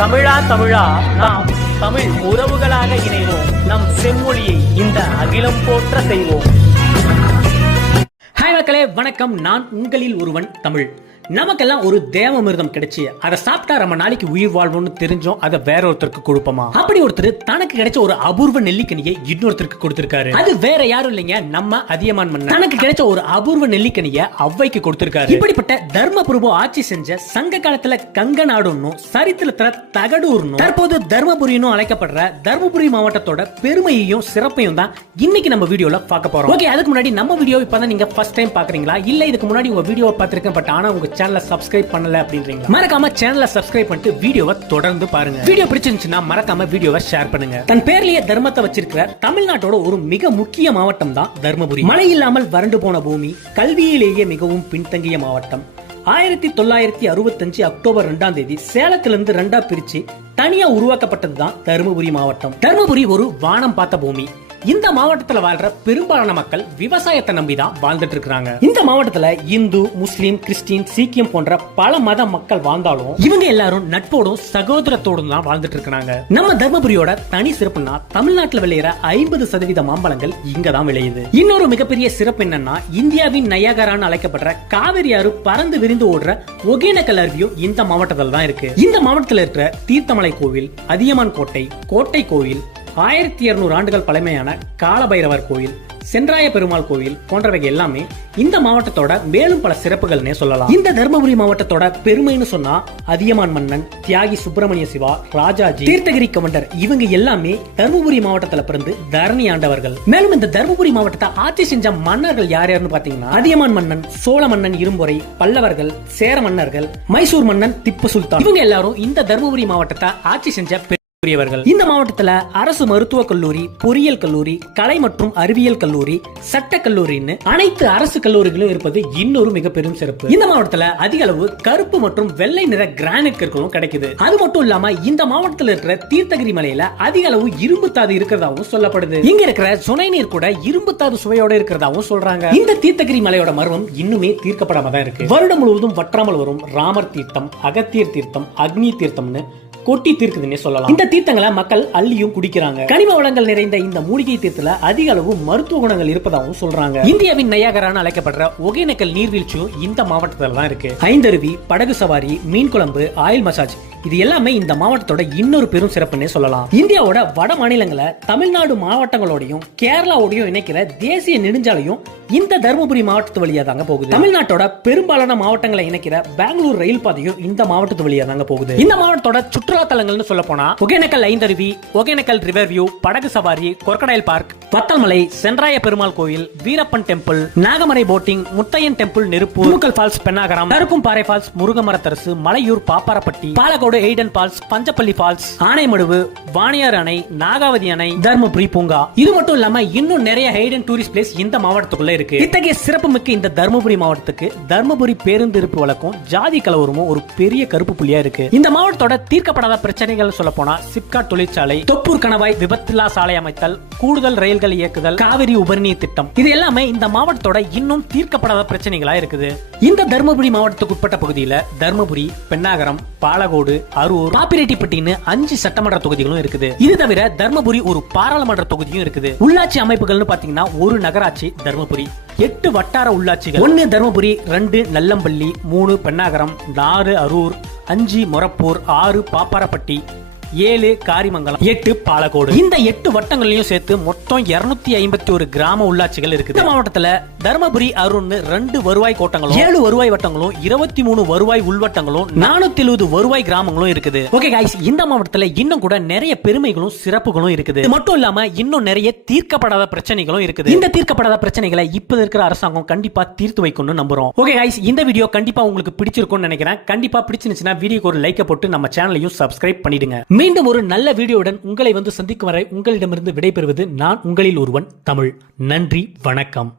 தமிழா தமிழா நாம் தமிழ் உறவுகளாக இணைவோம். நம் செம்மொழியை இந்த அகிலம் போற்ற செய்வோம். ஹாய் மக்களே, வணக்கம். நான் உங்களில் ஒருவன் தமிழ். நமக்கெல்லாம் ஒரு தேவாமிர்தம் கிடைச்சி அதை சாப்பிட்டா நம்ம நாளைக்கு உயிர் வாழ்வோம்னு தெரிஞ்சோம் அதை வேற ஒருத்தருக்கு கொடுப்போமா? அப்படி ஒருத்தர் தனக்கு கிடைச்ச ஒரு அபூர்வ நெல்லிக்கனியை இன்னொருத்தருக்கு கொடுத்திருக்காரு. அது வேற யாரும் இல்லைங்க, நம்ம அதியமான் மன்னன். தனக்கு கிடைச்ச ஒரு அபூர்வ நெல்லிக்கனியை ஔவைக்கு கொடுத்திருக்காரு. இப்படிப்பட்ட தர்மபுரி ஆட்சி செஞ்ச சங்க காலத்துல கங்க நாடுன்னு சரித்திரத்துல தகடூர்னு தற்போது தர்மபுரின்னு அழைக்கப்படுற தர்மபுரி மாவட்டத்தோட பெருமையையும் சிறப்பையும் தான் இன்னைக்கு நம்ம வீடியோல பார்க்க போறோம். ஓகே, அதுக்கு முன்னாடி நம்ம வீடியோ இப்பதான் நீங்க ஃபர்ஸ்ட் டைம் பாக்குறீங்களா, இல்ல இதுக்கு முன்னாடி உங்க வீடியோ பார்த்திருக்கேன் பட் ஆனா உங்க சேனலை சப்ஸ்கிரைப் பண்ணல அப்படின்றீங்களா? மறக்காம சேனலை சப்ஸ்கிரைப் பண்ணிட்டு வீடியோவை தொடர்ந்து பாருங்க. வீடியோ பிடிச்சிருந்துச்சுன்னா மறக்காம வீடியோவை ஷேர் பண்ணுங்க. தன் பேர்லயே தர்மத்தை வச்சிருக்கிற தமிழ்நாட்டோட ஒரு மிக முக்கிய மாவட்டம் தான் தர்மபுரி. மழை இல்லாமல் வறண்டு போன பூமி, கல்வியிலேயே மிகவும் பின்தங்கிய மாவட்டம். 1965 அக்டோபர் 2 சேலத்திலிருந்து ரெண்டா பிரிச்சு தனியா உருவாக்கப்பட்டதுதான் தர்மபுரி மாவட்டம். தர்மபுரி ஒரு வானம் பார்த்த பூமி. இந்த மாவட்டத்துல வாழ்ற பெரும்பாலான மக்கள் விவசாயத்தை நம்பிதான் வாழ்ந்துட்டு இருக்காங்க. இந்த மாவட்டத்துல இந்து, முஸ்லீம், கிறிஸ்டின், சீக்கியம் போன்ற பல மத மக்கள் வாழ்ந்தாலும் இவங்க எல்லாரும் நட்போடும் சகோதரத்தோடும் தான் வாழ்ந்துட்டு இருக்காங்க. நம்ம தர்மபுரியோட தனி சிறப்புனா தமிழ்நாட்டுல விளையிற 50% மாம்பழங்கள் இங்க தான் விளையுது. இன்னொரு மிகப்பெரிய சிறப்பு என்னன்னா, இந்தியாவின் நயாகரான்னு அழைக்கப்படுற காவிரி ஆறு பறந்து விரிந்து ஓடுற ஒகேனக்கல் அருவியும் இந்த மாவட்டத்துல தான் இருக்கு. இந்த மாவட்டத்தில் இருக்கிற தீர்த்தமலை கோவில், அதியமான் கோட்டை, கோட்டை கோவில், 1200 ஆண்டுகள் பழமையான காலபைரவர் கோயில், சென்றாய பெருமாள் கோயில் போன்றவை எல்லாமே இந்த மாவட்டத்தோட மேலும் பல சிறப்புகள்னே சொல்லலாம். இந்த தர்மபுரி மாவட்டத்தோட பெருமைன்னு சொன்னா அதியமான் மன்னன், தியாகி சுப்பிரமணிய சிவா, ராஜாஜி, தீர்த்தகிரி கவண்டர் இவங்க எல்லாமே தர்மபுரி மாவட்டத்துல பிறந்து தரணி ஆண்டவர்கள். மேலும் இந்த தர்மபுரி மாவட்டத்தை ஆட்சி செஞ்ச மன்னர்கள் யார் யாருன்னு பாத்தீங்கன்னா, அதியமான் மன்னன், சோழ மன்னன் இரும்பொறை, பல்லவர்கள், சேர மன்னர்கள், மைசூர் மன்னன் திப்பு சுல்தான் இவங்க எல்லாரும் இந்த தர்மபுரி மாவட்டத்தை ஆட்சி செஞ்ச இந்த மாவட்டத்துல அரசு மருத்துவக் கல்லூரி, பொறியியல் கல்லூரி, கலை மற்றும் அறிவியல் கல்லூரி, சட்ட கல்லூரின்னு அனைத்து அரசு கல்லூரிகளும் இருப்பது இன்னொரு மிக பெரும் சிறப்பு. இந்த மாவட்டத்துல அதிக அளவு கருப்பு மற்றும் வெள்ளை நிற கிரானைட் கற்களும் கிடைக்குது. அது மட்டும் இல்லாம இந்த மாவட்டத்தில் இருக்கிற தீர்த்தகிரி மலையில அதிக அளவு இரும்பு தாது இருக்கிறதாவும் சொல்லப்படுது. இங்க இருக்கிற சுனை நீர் கூட இரும்பு தாது சுவையோட இருக்கிறதாவும் சொல்றாங்க. இந்த தீர்த்தகிரி மலையோட மர்மம் இன்னுமே தீர்க்கப்படாம தான் இருக்கு. வருடம் முழுவதும் வற்றாமல் வரும் ராமர் தீர்த்தம், அகத்தியர் தீர்த்தம், அக்னி தீர்த்தம்னு கொட்டி தீர்க்குதுன்னே சொல்லலாம். இந்த தீர்த்தங்களை மக்கள் அள்ளியும் குடிக்கிறாங்க. கனிம வளங்கள் நிறைந்த இந்த மூலிகை தீர்த்தத்துல அதிக அளவு மருத்துவ குணங்கள் இருப்பதாகவும் சொல்றாங்க. இந்தியாவின் நயாகரான்னு அழைக்கப்படுற ஒகேனக்கல் நீர்வீழ்ச்சியும் இந்த மாவட்டத்துல தான் இருக்கு. ஐந்தருவி, படகு சவாரி, மீன் குழம்பு, ஆயில் மசாஜ் இது எல்லாமே இந்த மாவட்டத்தோட இன்னொரு பெரும் சிறப்புன்னே சொல்லலாம். இந்தியாவோட வட மாநிலங்களை தமிழ்நாடு மாவட்டங்களோடையும் கேரளாவோடையும் இணைக்கிற தேசிய நெடுஞ்சாலையும் இந்த தர்மபுரி மாவட்டத்து வழியா தாங்க போகுது. தமிழ்நாட்டோட பெரும்பாலான மாவட்டங்களை இணைக்கிற பெங்களூர் ரயில் பாதையும் இந்த மாவட்டத்து வழியா தாங்க போகுது. இந்த மாவட்டத்தோட சுற்றுலா தலங்கள்னு சொல்ல போனா ஒகேனக்கல் ஐந்தருவி, ஒகேனக்கல் ரிவர் வியூ, படகு சவாரி, கொர்க்கடைல் பார்க், வத்தல்மலை, சென்றாய பெருமாள் கோயில், Veerappan temple, Nagamarai boating, Muthaiyan temple, நெருப்பு, துமுக்கல் ஃபால்ஸ், பெண்ணாகரம், தருக்கும் பாறை ஃபால்ஸ், முருகமரத்தரசு, மலையூர், பாப்பாரப்பட்டி, பாலக்கோடு எய்டன் ஃபால்ஸ், பஞ்சப்பள்ளி ஃபால்ஸ், ஆனைமடுவு, வாணியார் அணை, நாகாவதி அணை, தர்மபுரி பூங்கா இது மட்டும் இல்லாம இன்னும் நிறைய ஹைடன் டூரிஸ்ட் பிளேஸ் இந்த மாவட்டத்துக்குள்ள இருக்கு. இத்தகைய சிறப்பு மிக்க இந்த தர்மபுரி மாவட்டத்துக்கு தர்மபுரி பேருந்து இருப்பு வழக்கம், ஜாதி கலவரமும் ஒரு பெரிய கருப்பு புள்ளியா இருக்கு. இந்த மாவட்டத்தோட தீர்க்கப்படாத பிரச்சனைகள் சொல்ல போனா சிப்காட் தொழிற்சாலை, தொப்பூர் கணவாய் விபத்தில்லா சாலை அமைத்தல், கூடுதல் ரயில்கள் இயக்குதல், காவிரி உபரிநீர் திட்டம் இது எல்லாமே இந்த மாவட்டத்தோட இன்னும் தீர்க்கப்படாத பிரச்சனைகளா இருக்குது. இந்த தர்மபுரி மாவட்டத்துக்கு உட்பட்ட பகுதியில தர்மபுரி, பெண்ணாகரம், பாலகோடு, அரூர், பாப்பிரெட்டிப்பட்டின்னு 5 சட்டமன்ற தொகுதிகளும் இருக்குது. இது தவிர தர்மபுரி ஒரு பாராளுமன்ற தொகுதியும் இருக்குது. உள்ளாட்சி அமைப்புகள்னு பாத்தீங்கன்னா ஒரு நகராட்சி தர்மபுரி, 8 வட்டார உள்ளாட்சிகள், 1 தர்மபுரி, 2 நல்லம்பள்ளி, 3 பெண்ணாகரம், 4 அரூர், 5 மொரப்பூர், 6 பாப்பாரப்பட்டி, 7 காரிமங்கலம், 8 பாலக்கோடு. இந்த 8 வட்டங்களையும் சேர்த்து மொத்தம் 251 கிராம உள்ளாட்சிகள் இருக்குது. இந்த மாவட்டத்துல தர்மபுரி, அரூர்னு 2 வருவாய் கோட்டங்களும், 7 வருவாய் வட்டங்களும், 23 வருவாய் உள்வட்டங்களும், 470 வருவாய் கிராமங்களும் இருக்குது. ஓகே गाइस, இந்த மாவட்டத்துல இன்னும் கூட நிறைய பெருமைகளும் சிறப்புகளும் இருக்குது. இது மட்டும் இல்லாம இன்னும் நிறைய தீர்க்கப்படாத பிரச்சனைகளும் இருக்குது. இந்த தீர்க்கப்படாத பிரச்சனைகளை இப்ப இருக்கிற அரசாங்கம் கண்டிப்பா தீர்த்து வைக்கணும்னு நம்புறோம். ஓகே गाइस, இந்த வீடியோ கண்டிப்பா உங்களுக்கு பிடிச்சிருக்கும்னு நினைக்கிறேன். கண்டிப்பா பிடிச்சிருந்துச்சுன்னா வீடியோக்கு ஒரு லைக் போட்டு நம்ம சேனலையும் சப்ஸ்கிரைப் பண்ணிடுங்க. மீண்டும் ஒரு நல்ல வீடியோவுடன் உங்களை வந்து சந்திக்கும் வரை உங்களிடமிருந்து விடைபெறுவது நான் உங்களில் ஒருவன் தமிழ். நன்றி, வணக்கம்.